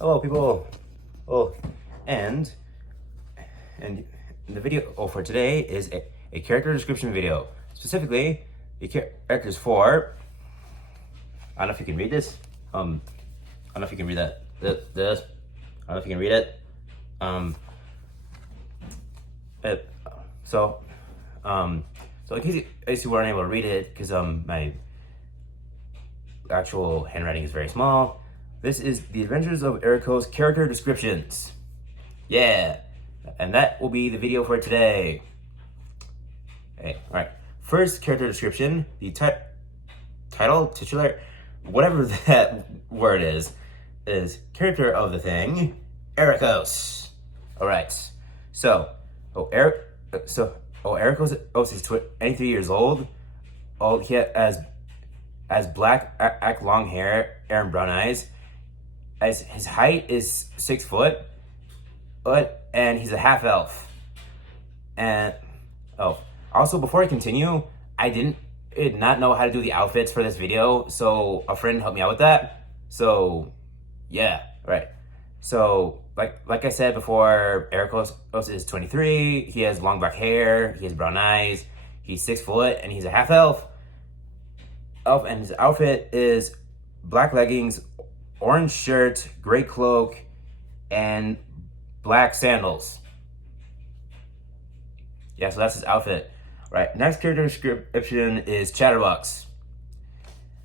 Hello, people. Oh, and the video for today is a character description video. Specifically, the characters for. I don't know if you can read this. I don't know if you can read that. This. I don't know if you can read it. It so in case you weren't able to read it, because my actual handwriting is very small. This is the Adventures of Aracos character descriptions. Yeah, and that will be the video for today. Okay, all right. First character description, the title, titular, whatever that word is character of the thing, Aracos. All right. Aracos is 23 years old. Oh, he has black, long hair and brown eyes. As his height is 6 foot, and he's a half elf. And also before I continue, I did not know how to do the outfits for this video, so a friend helped me out with that. So yeah, right. So like I said before, Aracos is 23. He has long black hair. He has brown eyes. He's 6 foot, and he's a half elf. And his outfit is black leggings, orange shirt, gray cloak, and black sandals. Yeah, so that's his outfit. Right, next character description is Chatterbox.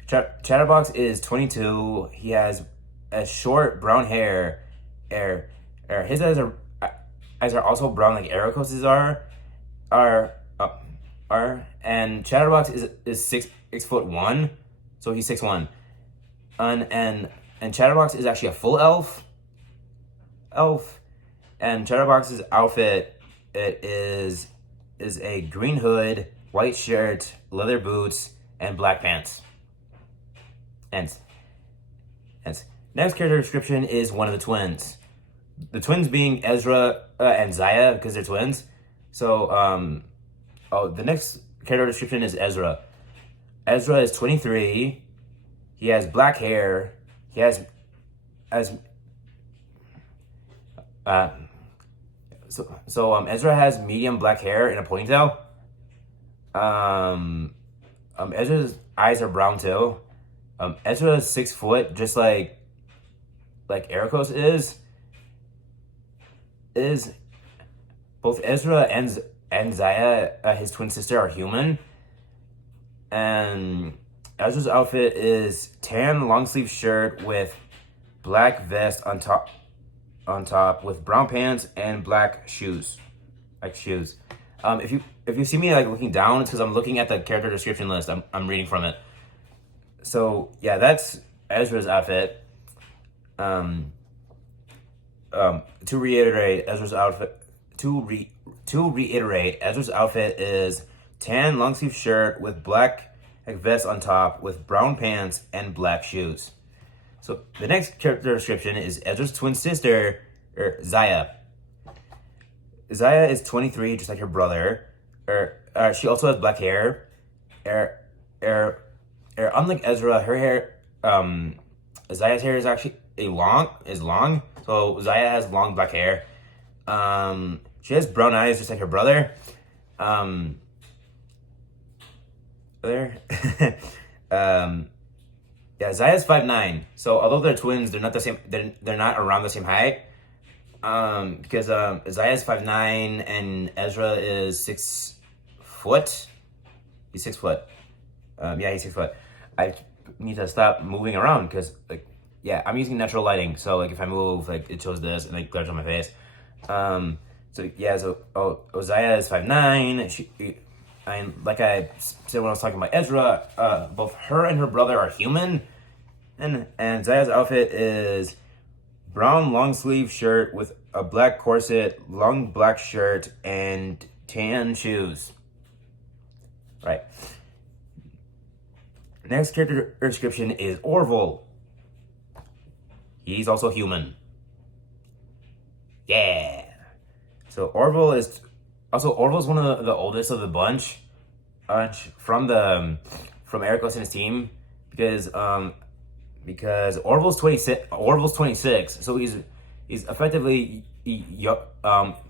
Chatterbox is 22. He has a short brown hair. His eyes are also brown like Aracos's are. And Chatterbox is 6'1", so he's 6'1", and Chatterbox is actually a full elf, and Chatterbox's outfit is a green hood, white shirt, leather boots, and black pants. And next character description is one of the twins. The twins being Ezra and Zaya, because they're twins. So the next character description is Ezra. Ezra is 23. He has black hair. He has Ezra has medium black hair in a ponytail. Ezra's eyes are brown too. Ezra is 6 foot, just like Aracos is. Both Ezra and Zaya, his twin sister, are human. And Ezra's outfit is tan long sleeve shirt with black vest on top with brown pants and black shoes. If you see me looking down, it's because I'm looking at the character description list. I'm reading from it. So yeah, that's Ezra's outfit. To reiterate, Ezra's outfit is tan long sleeve shirt with black vest on top with brown pants and black shoes. So the next character description is Ezra's twin sister, Zaya. Zaya is 23, just like her brother. She also has black hair. Unlike Ezra, her hair, Zaya's hair is actually long. So Zaya has long black hair. She has brown eyes, just like her brother. Yeah, Zaya's 5'9". So although they're twins, they're not the same. They're not around the same height. Because Zaya's 5'9" and Ezra is 6 foot. He's 6 foot. He's 6 foot. I need to stop moving around because I'm using natural lighting. So if I move, it shows this and glares on my face. Zaya is 5'9". And like I said when I was talking about Ezra, both her and her brother are human. And Zaya's outfit is brown long sleeve shirt with a black corset, long black shirt, and tan shoes. Right. Next character description is Orville. He's also human. Yeah. So Orville's one of the oldest of the bunch, from Aracos and his team, because because Orville's 26. Orville's 26, so he's effectively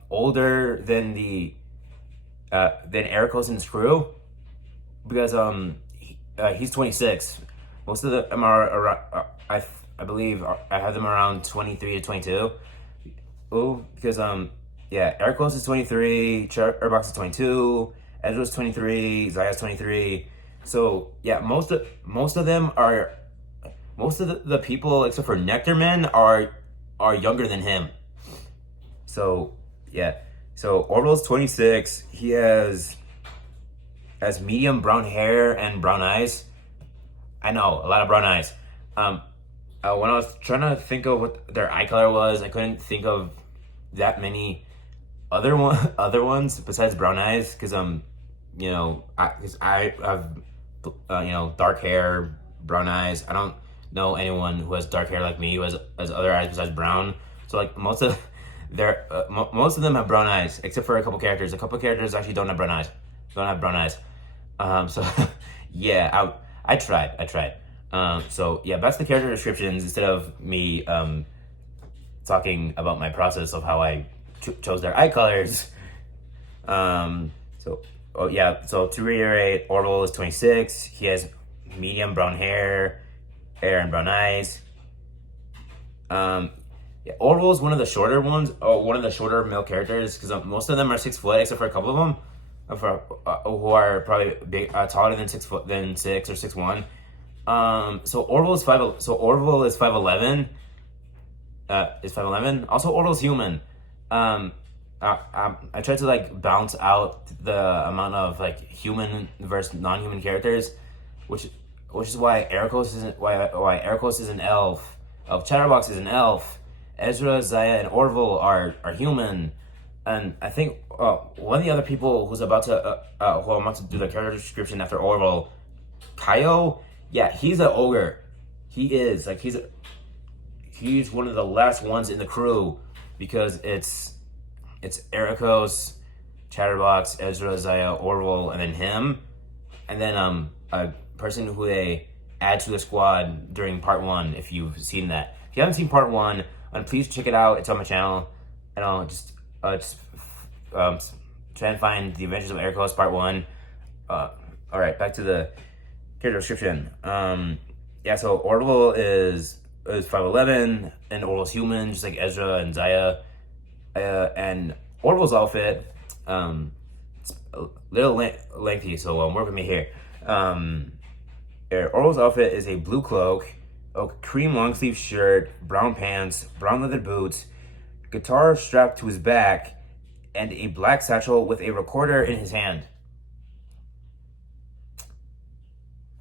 older than than Aracos and his crew, because he's 26. Most of them are around. I believe I have them around 23 to 22. Oh, because yeah, Aracos is 23, Chatterbox is 22, Ezra's 23, Zaya's 23. So yeah, most of them are, most of the people except for Nectarman are younger than him. So yeah, so Orville's 26. He has medium brown hair and brown eyes. I know, a lot of brown eyes. When I was trying to think of what their eye color was, I couldn't think of that many other ones besides brown eyes, because you know, I have dark hair, brown eyes. I don't know anyone who has dark hair like me who has other eyes besides brown. So like most of them have brown eyes, except for a couple characters. A couple characters actually don't have brown eyes. So yeah, I tried. So yeah, that's the character descriptions instead of me talking about my process of how I chose their eye colors. So to reiterate, Orville is 26. He has medium brown hair and brown eyes. Yeah, Orville is one of the shorter ones, one of the shorter male characters, because most of them are 6 foot, except for a couple of them, who are probably taller than 6 foot, than 6 or 6'1". So Orville is 5'11". Is 5'11". Also, Orville's human. I tried to like balance out the amount of like human versus non-human characters, which is why Aracos is an elf. Chatterbox is an elf. Ezra, Zaya, and Orville are human, and I think one of the other people who I'm about to do the character description after Orville, Kaio. Yeah, he's an ogre. He is like he's one of the last ones in the crew, because it's Aracos, Chatterbox, Ezra, Zaya, Orville, and then him, and then a person who they add to the squad during part 1. If you've seen that, if you haven't seen part 1, please check it out. It's on my channel, and I'll just try and find the Adventures of Aracos part 1. All right, back to the character description. Yeah, so Orville is 5'11", and Orville's human, just like Ezra and Zaya. And Orville's outfit, it's a little lengthy, so work with me here. Orville's outfit is a blue cloak, a cream long sleeve shirt, brown pants, brown leather boots, guitar strapped to his back, and a black satchel with a recorder in his hand.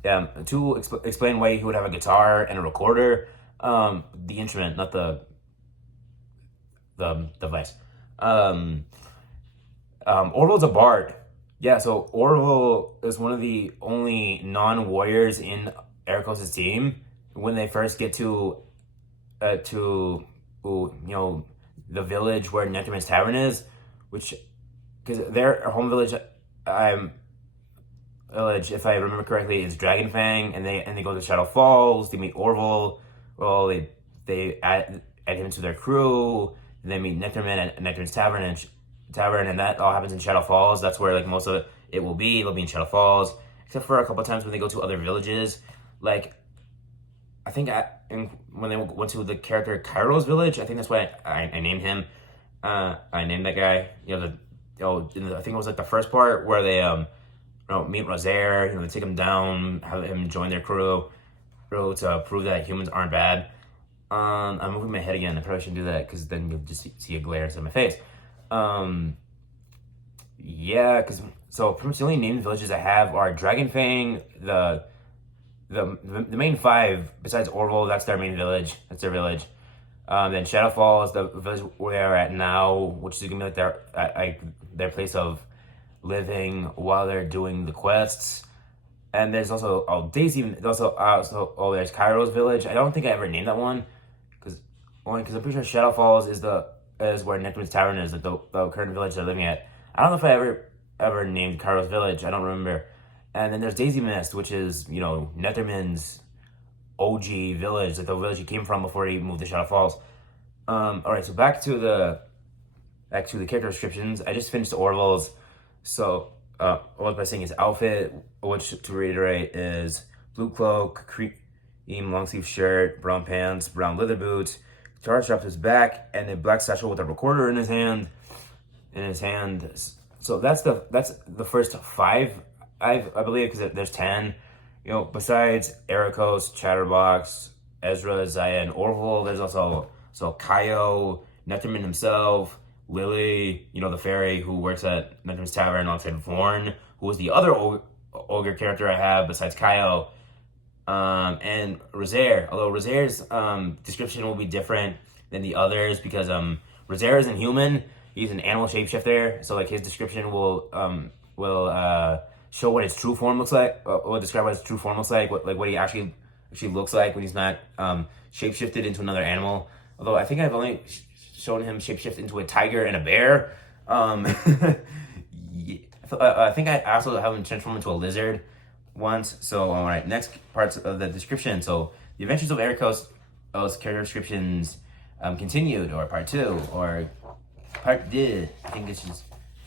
To explain why he would have a guitar and a recorder, the instrument, not the device. Orville's a bard. Yeah, so Orville is one of the only non-warriors in Aracos' team. When they first get to the village where Nectarman's Tavern is, which, because their home village, if I remember correctly, is Dragonfang, and they go to Shadow Falls. They meet Orville. Well, they add him to their crew. They meet Nectarman at Nectarman's Tavern, and that all happens in Shadow Falls. That's where like most of it will be. It'll be in Shadow Falls, except for a couple of times when they go to other villages. Like, I think when they went to the character Kairo's village, I think that's why I named him. I named that guy. I think it was like the first part where they meet Razaar. They take him down, have him join their crew to prove that humans aren't bad. I'm moving my head again. I probably shouldn't do that, because then you'll just see a glare inside my face. Yeah, because so pretty much the only named villages I have are Dragonfang, the main 5 besides Orville. That's their main village. That's their village. Then Shadow Falls, the village where they're at now, which is gonna be like their place of living while they're doing the quests. And there's also Daisy. There's Kairo's village. I don't think I ever named that one, because I'm pretty sure Shadow Falls is where Nectarman's Tavern is, the current village they're living at. I don't know if I ever named Kairo's village. I don't remember. And then there's Daisy Mist, which is Nectarman's OG village, like the village he came from before he moved to Shadow Falls. All right, so back to the character descriptions. I just finished Orville's. So, I was by saying his outfit, which to reiterate is blue cloak, cream long sleeve shirt, brown pants, brown leather boots, guitar strapped to his back, and a black satchel with a recorder in his hand. So that's the first 5, I believe, because there's 10. Besides Aracos, Chatterbox, Ezra, Zaya, and Orville, there's also Kaio, Nectarman himself, Lily, the fairy who works at Nectarman's Tavern alongside Vorn, who was the other ogre character I have besides Kaio, and Razaar. Although Razaar's description will be different than the others because Razaar isn't human; he's an animal shapeshifter. So like his description will show what his true form looks like, or describe what his true form looks like, what he actually looks like when he's not shapeshifted into another animal. Although I think I've only shown him shapeshift into a tiger and a bear. I think I also have him transform into a lizard once. So all right, next parts of the description. So the Adventures of Aracos, those character descriptions continued, or part 2, or part deux. I think there's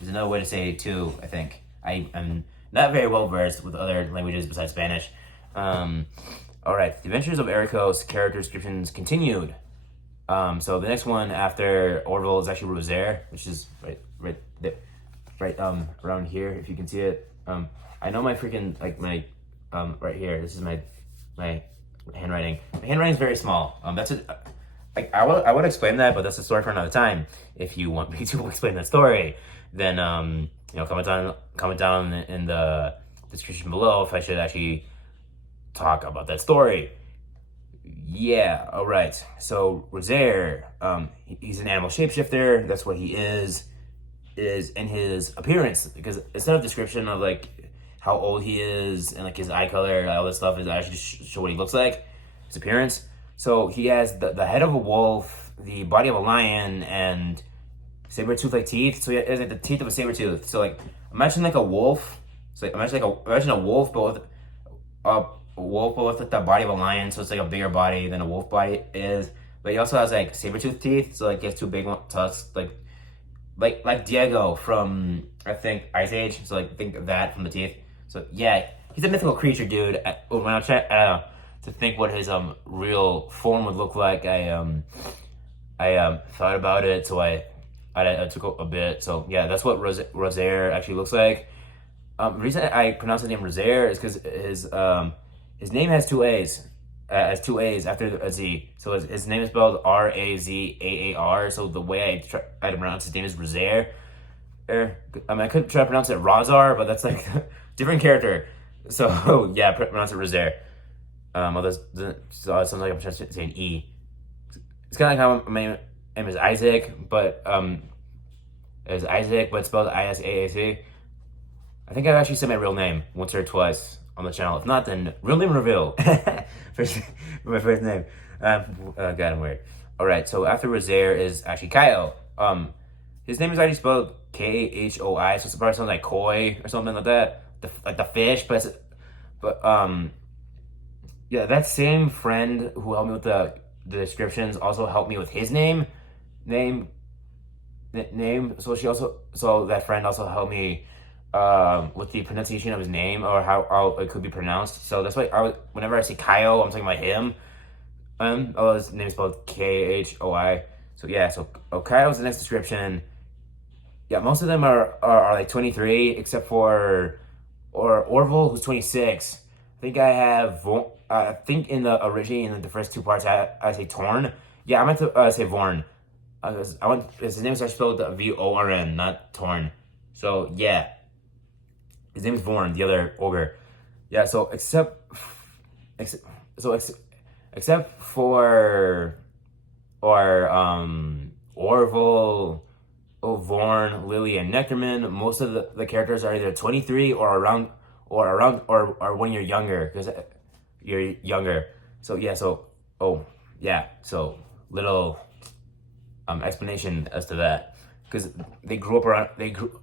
another way to say 2. I think I'm not very well versed with other languages besides Spanish. All right, the Adventures of Aracos character descriptions continued. So the next one after Orville is actually Razaar, which is right there, around here if you can see it. I know my freaking my right here. This is my handwriting. My handwriting is very small. That's it. I would explain that, but that's a story for another time. If you want me to explain that story, then comment down in the description below if I should actually talk about that story. Yeah, all right. So Razaar, he's an animal shapeshifter. That's what he is in his appearance, because it's not a description of like how old he is and like his eye color, all this stuff is actually show what he looks like, his appearance. So he has the head of a wolf, the body of a lion, and saber-tooth like teeth. So he has like the teeth of a saber-tooth. So like imagine like a wolf. So imagine a wolf, but with like the body of a lion. So it's like a bigger body than a wolf body is. But he also has like saber-tooth teeth. So like he has 2 big tusks, like Diego from I think Ice Age. So like think of that from the teeth. So yeah, he's a mythical creature, dude. When I try to think what his real form would look like, I thought about it. So I took a bit. So yeah, that's what Razaar actually looks like. The reason I pronounce the name Razaar is because his name has 2 A's. Has 2 A's after a Z. So his name is spelled Razaar. So the way I pronounce his name is Razaar. I could try to pronounce it Razaar, but that's like a different character. So yeah, pronounce it Razaar. So it sounds like I'm trying to say an E. It's kind of like how my name is Isaac, but it's Isaac, but spelled Isaac. I think I've actually said my real name once or twice on the channel. If not, then real name reveal. My first name. God, I'm weird. All right, so after Razaar is actually Kaio. His name is already spelled Khoi, so it's probably something like Khoi or something like that. Like the fish, but yeah, that same friend who helped me with the descriptions also helped me with his name. So that friend also helped me with the pronunciation of his name, or how it could be pronounced. So that's why whenever I say Kaio, I'm talking about him. His name is spelled Khoi. So yeah, so Kaio's the next description. Yeah, most of them are like 23, except for Orville, who's 26. I think I have I think in the first 2 parts I say Torn. Yeah, I meant to say Vorn. His name is actually spelled Vorn, not Torn. So yeah, his name is Vorn, the other ogre. Yeah, so except for Orville, Vorn, Lily, and Nectarman, most of the characters are either 23 or around 1 year younger, because you're younger. So yeah, so little explanation as to that, because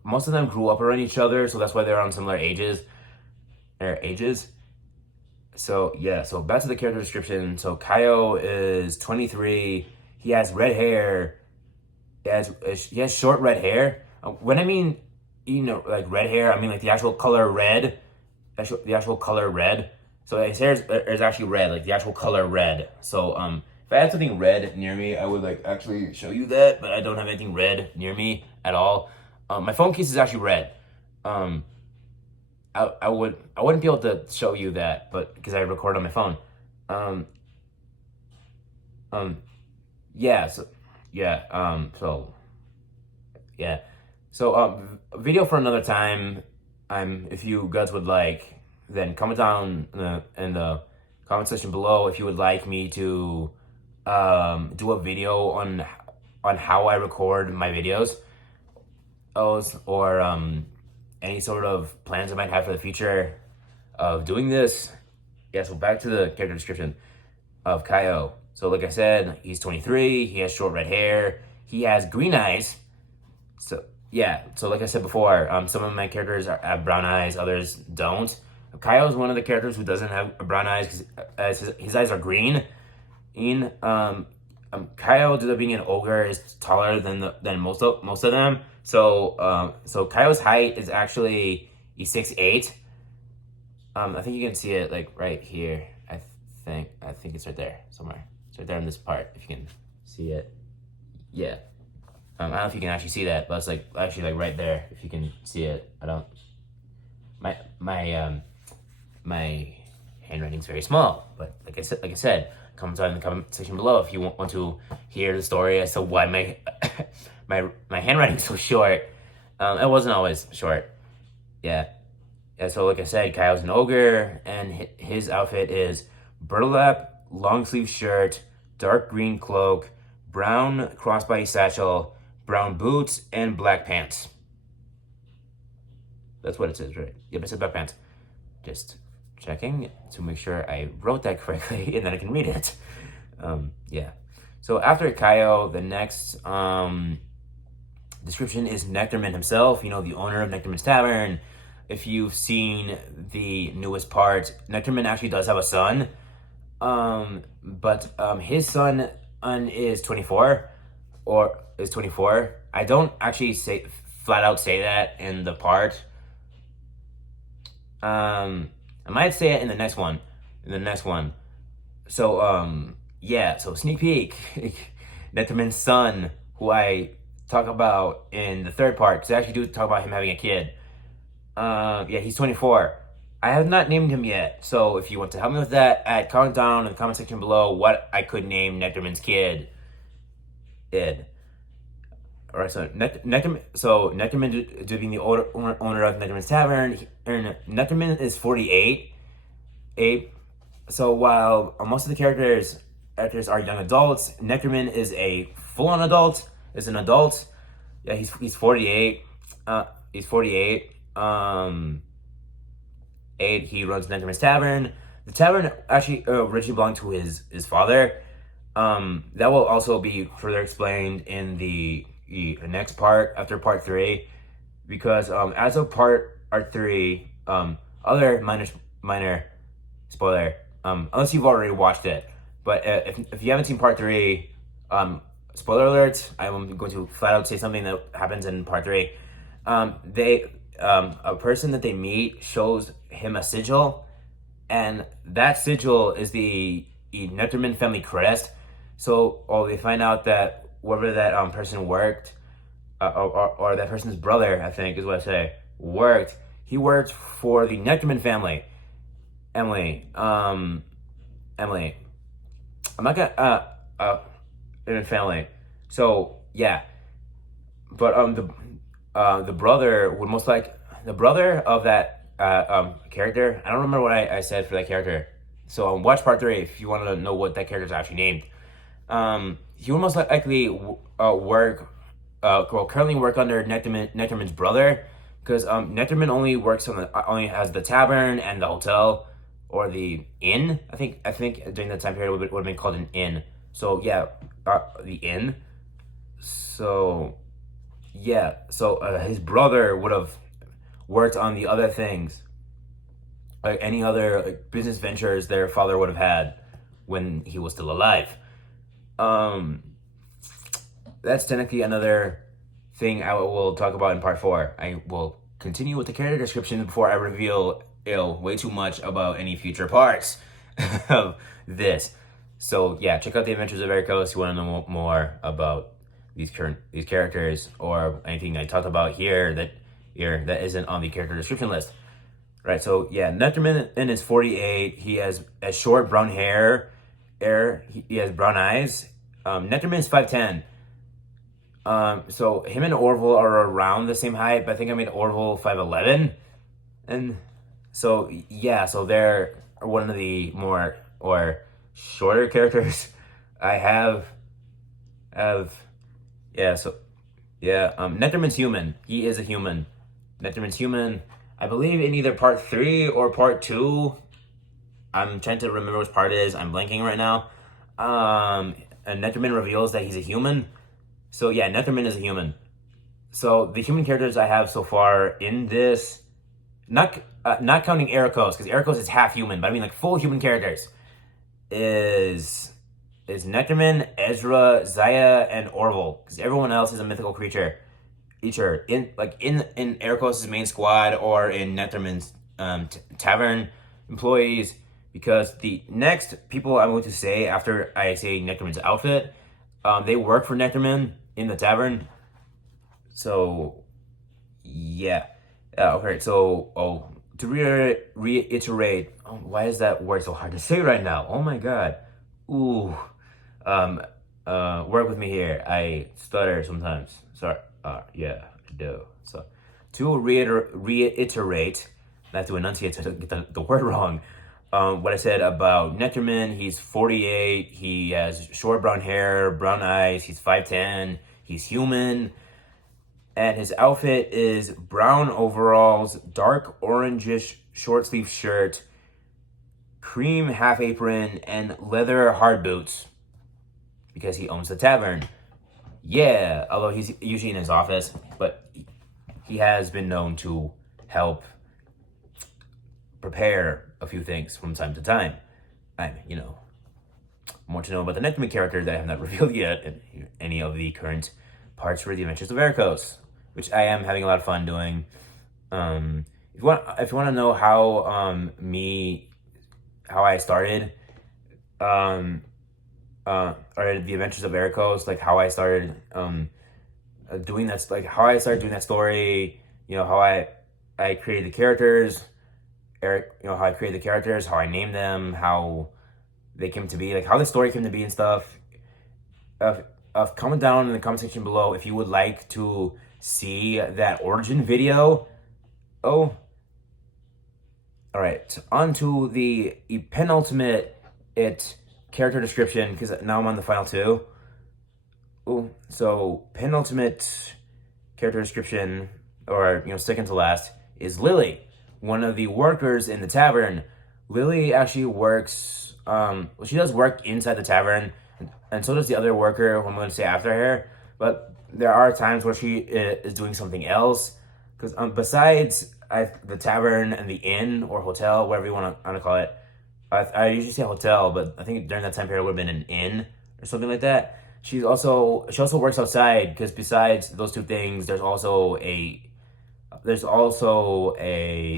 most of them grew up around each other, so that's why they're on similar ages. So yeah, so back to the character description. So Kaio is 23. He has red hair. He has short red hair. When I mean, like red hair, I mean like the actual color red. The actual color red. So his hair is actually red, like the actual color red. So if I had something red near me, I would like actually show you that, but I don't have anything red near me at all. My phone case is actually red. Um, I wouldn't be able to show you that, but because I record on my phone. Um, um, yeah. So yeah. Yeah. So video for another time. If you guys would like, then comment down in the comment section below if you would like me to do a video on how I record my videos, or any sort of plans I might have for the future of doing this. Yeah, so back to the character description of Kaio. So like I said, he's 23, he has short red hair, he has green eyes. So yeah, so like I said before, some of my characters have brown eyes, others don't. Kaio is one of the characters who doesn't have brown eyes because his eyes are green. Kaio, due to being an ogre, is taller than most of them. So Kaio's height is actually he's 6'8". I think you can see it like right here. I think it's right there somewhere. It's right there in this part. If you can see it, yeah. I don't know if you can actually see that, but it's like actually like right there. If you can see it, I don't. My handwriting's very small, but like I said, comment down in the comment section below if you want to hear the story as to why my my handwriting's so short. It wasn't always short. Yeah. So like I said, Kaio's an ogre, and his outfit is burlap long sleeve shirt, dark green cloak, brown crossbody satchel, brown boots, and black pants. That's what it says, right? Yep, it says black pants. Just checking to make sure I wrote that correctly and then I can read it. Yeah. So after Kaio, the next description is Nectarman himself, the owner of Nectarman's Tavern. If you've seen the newest part, Nectarman actually does have a son. But his son is 24, or is 24. I don't actually flat out say that in the part. I might say it in the next one. So, yeah, so sneak peek. Nectarman's son, who I talk about in the third part, because I actually do talk about him having a kid. Yeah, he's 24. I have not named him yet, so if you want to help me with that, comment down in the comment section below what I could name Nectarman's kid. Alright, so Nectarman, due to being the owner of Nectarman's Tavern, Nectarman is 48. So while most of the characters are young adults, Nectarman is a full-on adult. Is an adult. Yeah, he's 48. He's 48. He runs Nectarman's Tavern. The tavern actually originally belonged to his father. That will also be further explained in the next part after part 3, because as of part 3, other minor spoiler, unless you've already watched it, but if you haven't seen part 3, spoiler alert, I'm going to flat out say something that happens in part 3. A person that they meet shows him a sigil, and that sigil is the Nectarman family crest. So they find out that wherever that person worked, or that person's brother, I think is what I say, worked. He worked for the Nectarman family. Emily, I'm not gonna in family. So yeah, but the brother would most like the brother of that character. I don't remember what I said for that character. So watch part 3 if you want to know what that character is actually named. He would most likely currently work under Nectarman's brother, because Nectarman only has the tavern and the hotel, or the inn. I think during that time period would have been called an inn. So yeah, the inn. So yeah, so his brother would have worked on the other things. any other business ventures their father would have had when he was still alive. That's technically another thing I will talk about in part 4. I will continue with the character description before I reveal way too much about any future parts of this. So yeah, check out the Adventures of Aracos if you want to know more about these characters or anything I talked about here that isn't on the character description list. Right, so yeah, Nectarman is 48. He has short brown hair. He has brown eyes. Nectarman is 5'10". So him and Orville are around the same height, but I think I made Orville 5'11". And so yeah, so they're one of the more or shorter characters I have. Nectarman's human. He is a human. Nectarman's human. I believe in either part 3 or part 2. I'm trying to remember which part it is. I'm blanking right now. And Nectarman reveals that he's a human. So yeah, Nectarman is a human. So the human characters I have so far in this, not counting Aracos, because Aracos is half human, but I mean like full human characters, is Nectarman, Ezra, Zaya, and Orville. Because everyone else is a mythical creature. Either in Aracos' main squad or in Nectarman's tavern employees. Because the next people I'm going to say after I say Nectarman's outfit, they work for Nectarman in the tavern. So yeah. Okay, so to reiterate, why is that word so hard to say right now? Oh my god. Ooh. Work with me here. I stutter sometimes. Sorry. Yeah, I do. So to reiterate, not to enunciate, so I don't get the word wrong. What I said about Nectarman, he's 48, he has short brown hair, brown eyes, he's 5'10", he's human, and his outfit is brown overalls, dark orangish short sleeve shirt, cream half apron, and leather hard boots, because he owns the tavern. Yeah, although he's usually in his office, but he has been known to help prepare a few things from time to time. More to know about the Nectarman character that I have not revealed yet in any of the current parts for the Adventures of Aracos, which I am having a lot of fun doing. If you want to know how I started, or the Adventures of Aracos, like how I started doing that, like how I started doing that story. How I created the characters. How I created the characters, how I named them, how they came to be, like how the story came to be and stuff. Comment down in the comment section below if you would like to see that origin video. Oh, all right. On to the penultimate character description, because now I'm on the final 2. Oh, so penultimate character description, or second to last, is Lily, one of the workers in the tavern. Lily actually works, she does work inside the tavern, and so does the other worker who I'm going to say after her, but there are times where she is doing something else, because besides the tavern and the inn, or hotel, whatever you want to call it, I usually say hotel, but I think during that time period it would have been an inn, or something like that. She also works outside, because besides those two things, there's also a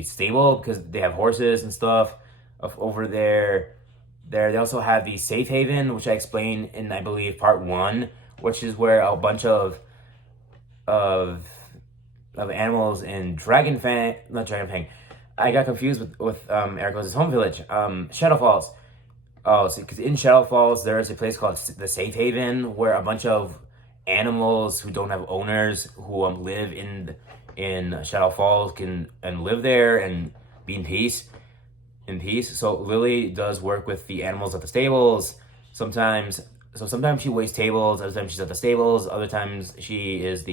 stable, because they have horses and stuff over there. They also have the safe haven, which I explained in, I believe, part 1, which is where a bunch of animals in not Dragon Fang. I got confused with Aracos' home village, Shadow Falls. Oh, so because in Shadow Falls there is a place called the Safe Haven, where a bunch of animals who don't have owners, who live in Shadow Falls, can live there and be in peace. So Lily does work with the animals at the stables. Sometimes she waits tables. Other times she's at the stables. Other times she is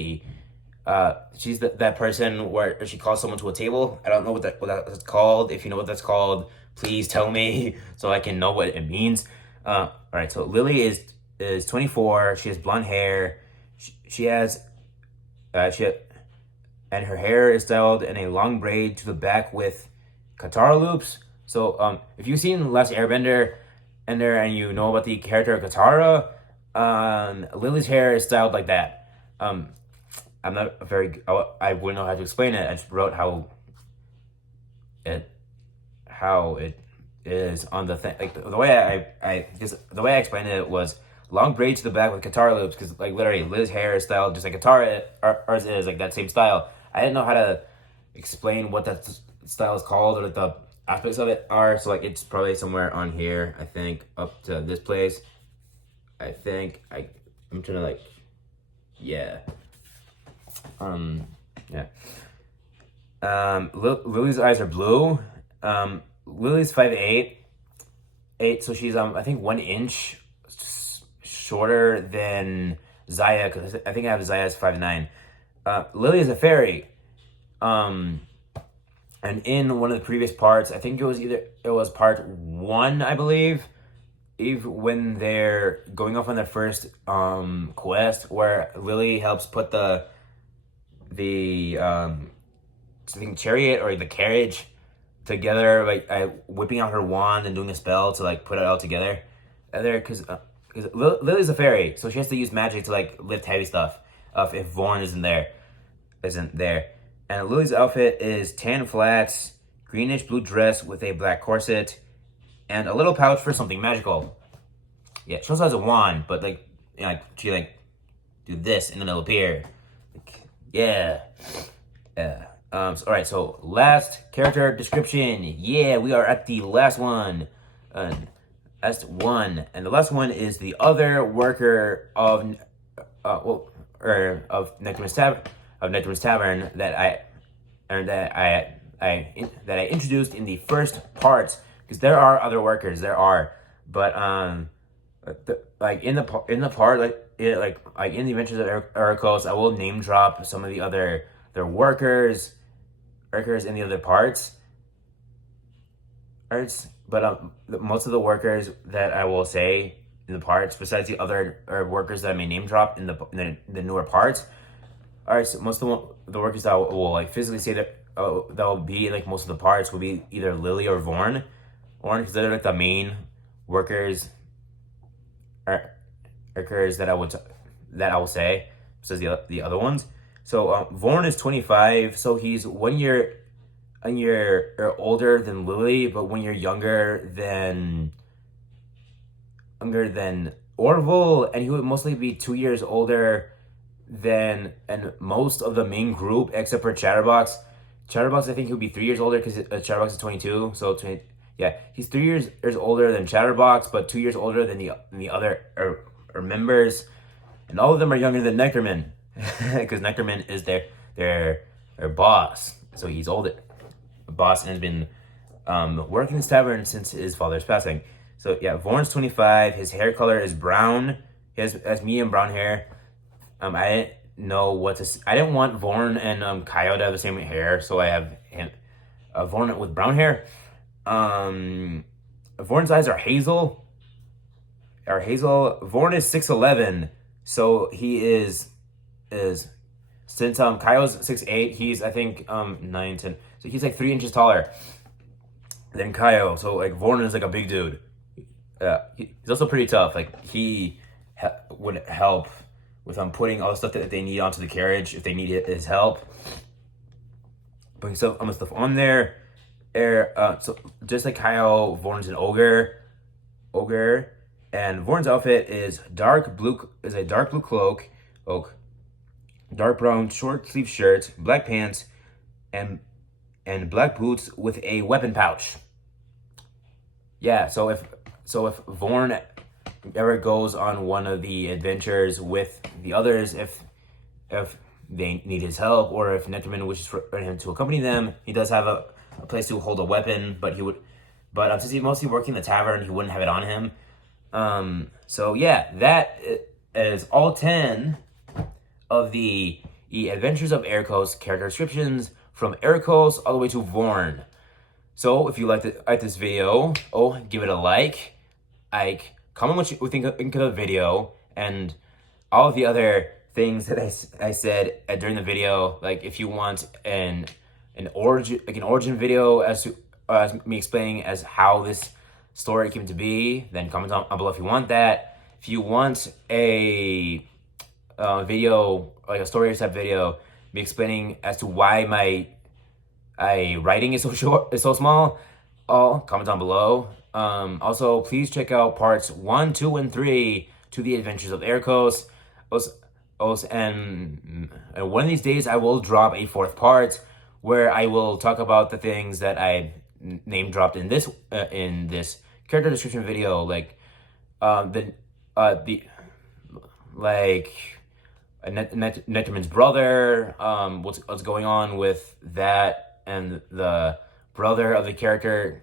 she's that person where she calls someone to a table. I don't know what that's called. If you know what that's called, please tell me so I can know what it means. All right. So Lily is 24. She has blonde hair. And her hair is styled in a long braid to the back with Katara loops. So if you've seen Last Airbender and you know about the character Katara, Lily's hair is styled like that. I'm not very. I wouldn't know how to explain it. I just wrote how it is on the thing. Like the way the way I explained it was long braids to the back with Katara loops, because like literally Liz's hair is styled just like Katara ours is, like that same style. I didn't know how to explain what that style is called or the aspects of it are. So like it's probably somewhere on here. I think up to this place. I'm trying to like, yeah. Yeah. Lily's eyes are blue. Lily's 5'8", so she's I think 1 inch shorter than Zaya, because I think I have Zaya's 5'9". Lily is a fairy. And in one of the previous parts, I think it was part 1, I believe, when they're going off on their first quest, where Lily helps put the I think chariot or the carriage together, like whipping out her wand and doing a spell to like put it all together. There, because Lily's a fairy, so she has to use magic to like lift heavy stuff. If Vorn isn't there, and Lily's outfit is tan flats, greenish blue dress with a black corset, and a little pouch for something magical. Yeah, she also has a wand, but like, you know, like she like do this and then it'll appear. Like, yeah. All right, so last character description. Yeah, we are at the last one. Last one, and the last one is the other worker of Nectarman's Tavern that I introduced in the first parts, because there are other workers. But like in the part like in the Adventures of Aracos, I will name drop some of their workers in the other parts. But most of the workers that I will say in the parts, besides the other workers that I may name drop in the newer parts, so most of the workers that I will like physically say that will be like most of the parts will be either Lily or Vorn, because they're like the main workers that I will say, besides the other ones. So Vorn is 25, so he's 1 year older than Lily, but 1 year younger than Orville, and he would mostly be 2 years older than most of the main group except for Chatterbox. Chatterbox, I think he would be 3 years older because Chatterbox is 22, so he's 3 years older than Chatterbox, but 2 years older than the other members, and all of them are younger than Nectarman, because Nectarman is their boss, so he's older. Boss, and has been working this tavern since his father's passing. So yeah, Vorn's 25. His hair color is brown. He has medium brown hair. I didn't know what to. I didn't want Vorn and Kaio to have the same hair, so I have him, Vorn with brown hair. Vorn's eyes are hazel. Vorn is 6'11", so he is since Kaio's 6'8", he's I think 9, 10. So he's like 3 inches taller than Kaio. So like Vorn is like a big dude. He's also pretty tough. Like he would help with putting all the stuff that they need onto the carriage if they need his help. Putting stuff on there. So just like Kaio, Vorn's an ogre, and Vorn's outfit is a dark blue cloak, dark brown short sleeve shirt, black pants, and black boots with a weapon pouch. Yeah, so if Vorn ever goes on one of the adventures with the others, if they need his help, or if Nectarman wishes for him to accompany them, he does have a place to hold a weapon, but since he's mostly working the tavern, he wouldn't have it on him. So yeah, that is all 10 of the Adventures of Aracos character descriptions, from Aracos all the way to Vorn. So if you like this video, give it a like, comment what you think of the video, and all of the other things that I said during the video. Like if you want an origin video as to me explaining as how this story came to be, then comment down below if you want that. If you want a video, like a story type video, me explaining as to why my writing is so short, is so small, comment down below. Also, please check out parts 1, 2, and 3 to the Adventures of Aracos. And one of these days, I will drop a 4th part where I will talk about the things that I name dropped in this character description video, like Nectarman's brother, what's going on with that, and the brother of the character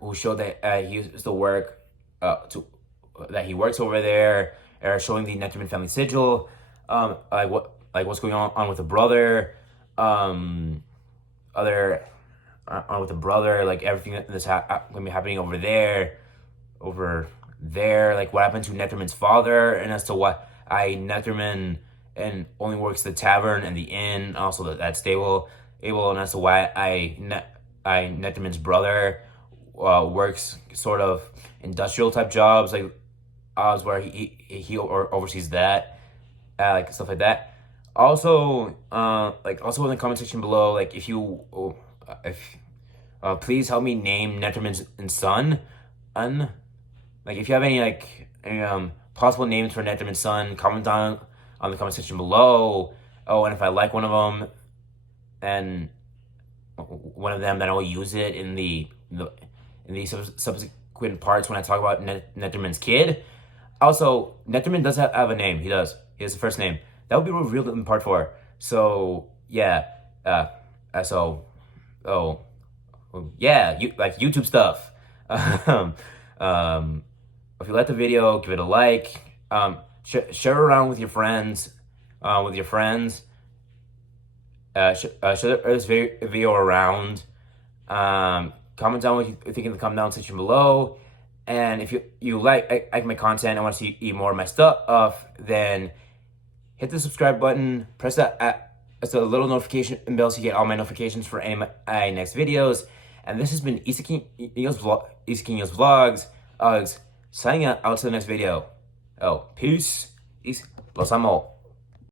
who showed that he used to work that he works over there, showing the Nectarman family sigil, what's going on with the brother, with the brother, like everything that's gonna be happening over there, like what happened to Nectarman's father, and as to why Nectarman and only works the tavern and the inn, also that stable, and as to why Nectarman's brother works sort of industrial type jobs, like where he oversees that, like stuff like that. Also, also in the comment section below, like if please help me name Nectarman's son. Like if you have any possible names for Nectarman's son, comment down on the comment section below. And if I like one of them, then I will use it in the subsequent parts when I talk about Nectarman's kid. Also, Nectarman does have a name. He has a first name. That will be revealed in part 4. So yeah, like YouTube stuff. If you like the video, give it a like. Share it around with your friends. Share this video around. Comment down what you think in the comment down section below. And if you like my content and want to see more of my stuff, then hit the subscribe button. Press that little notification bell so you get all my notifications for any of my next videos. And this has been Isakinyo's Vlogs. Signing out to the next video. Peace. Los amo.